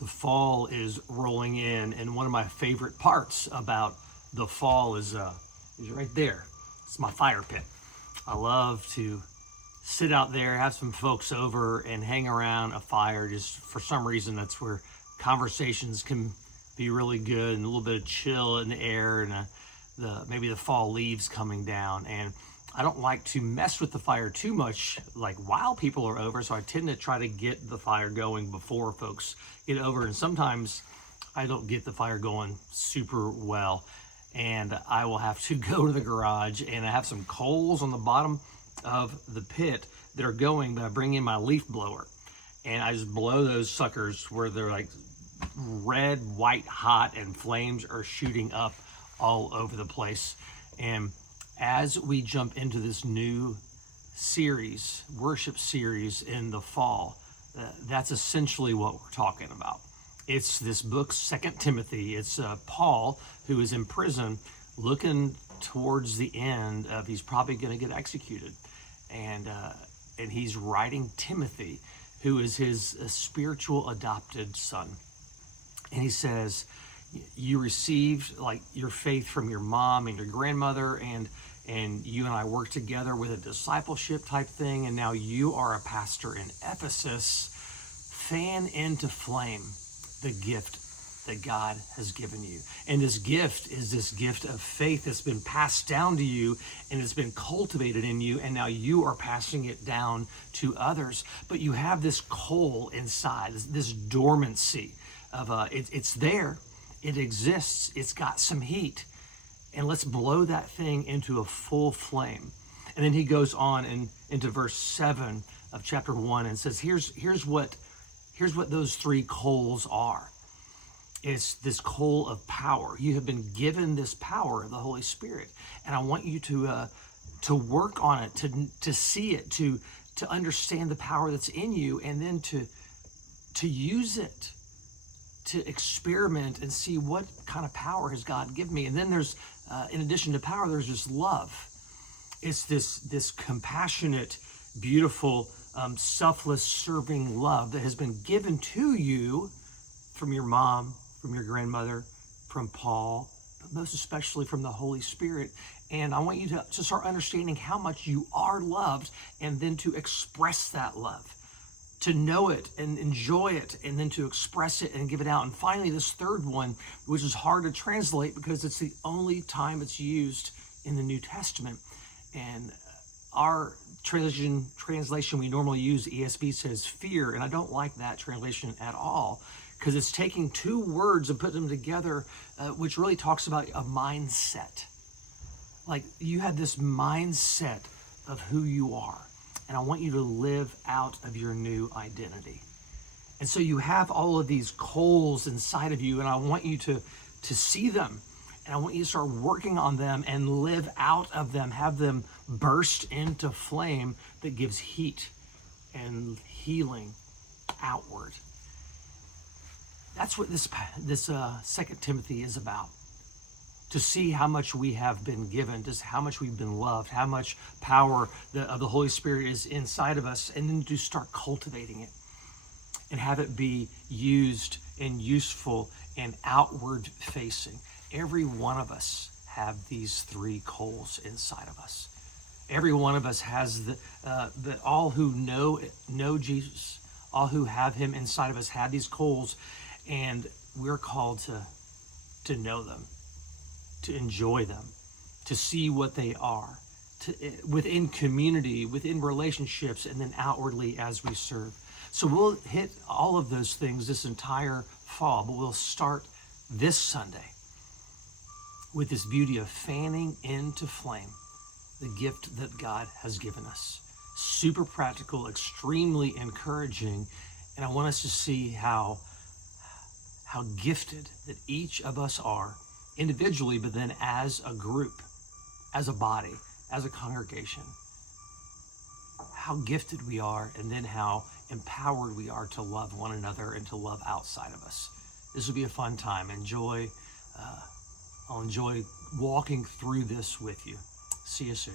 The fall is rolling in, and one of my favorite parts about the fall is right there. It's my fire pit. I love to sit out there, have some folks over, and hang around a fire. Just for some reason, that's where conversations can be really good, and a little bit of chill in the air, and maybe the fall leaves coming down. And I don't like to mess with the fire too much, like while people are over, so I tend to try to get the fire going before folks get over. And sometimes I don't get the fire going super well, and I will have to go to the garage, and I have some coals on the bottom of the pit that are going, but I bring in my leaf blower, and I just blow those suckers where they're like red, white hot, and flames are shooting up all over the place. And as we jump into this new series, worship series in the fall, that's essentially what we're talking about. It's this book, 2 Timothy. It's Paul, who is in prison, looking towards the end of he's probably going to get executed. And he's writing Timothy, who is his spiritual adopted son. And he says, you received like your faith from your mom and your grandmother, and you and I worked together with a discipleship type thing, and now you are a pastor in Ephesus. Fan into flame the gift that God has given you. And this gift is this gift of faith that's been passed down to you, and it's been cultivated in you, and now you are passing it down to others. But you have this coal inside, this dormancy of it's there, it exists, it's got some heat, and let's blow that thing into a full flame. And then he goes on into verse 7 of chapter 1 and says, here's what those three coals are. It's this coal of power. You have been given this power of the Holy Spirit, and I want you to work on it, to see it, to understand the power that's in you, and then to use it, to experiment and see what kind of power has God given me. And then there's, in addition to power, there's just love. It's this compassionate, beautiful, selfless, serving love that has been given to you from your mom, from your grandmother, from Paul, but most especially from the Holy Spirit. And I want you to start understanding how much you are loved, and then to express that love, to know it and enjoy it, and then to express it and give it out. And finally, this third one, which is hard to translate because it's the only time it's used in the New Testament. And our translation we normally use, ESV, says fear, and I don't like that translation at all, because it's taking two words and putting them together, which really talks about a mindset. Like, you have this mindset of who you are, and I want you to live out of your new identity. And so you have all of these coals inside of you, and I want you to see them, and I want you to start working on them and live out of them, have them burst into flame that gives heat and healing outward. That's what this 2 Timothy is about. To see how much we have been given, just how much we've been loved, how much power of the Holy Spirit is inside of us, and then to start cultivating it and have it be used and useful and outward facing. Every one of us have these three coals inside of us. Every one of us has all who know Jesus, all who have him inside of us have these coals, and we're called to know them, to enjoy them, to see what they are, within community, within relationships, and then outwardly as we serve. So we'll hit all of those things this entire fall, but we'll start this Sunday with this beauty of fanning into flame the gift that God has given us. Super practical, extremely encouraging, and I want us to see how gifted that each of us are individually, but then as a group, as a body, as a congregation. How gifted we are, and then how empowered we are to love one another and to love outside of us. This will be a fun time. I'll enjoy walking through this with you. See you soon.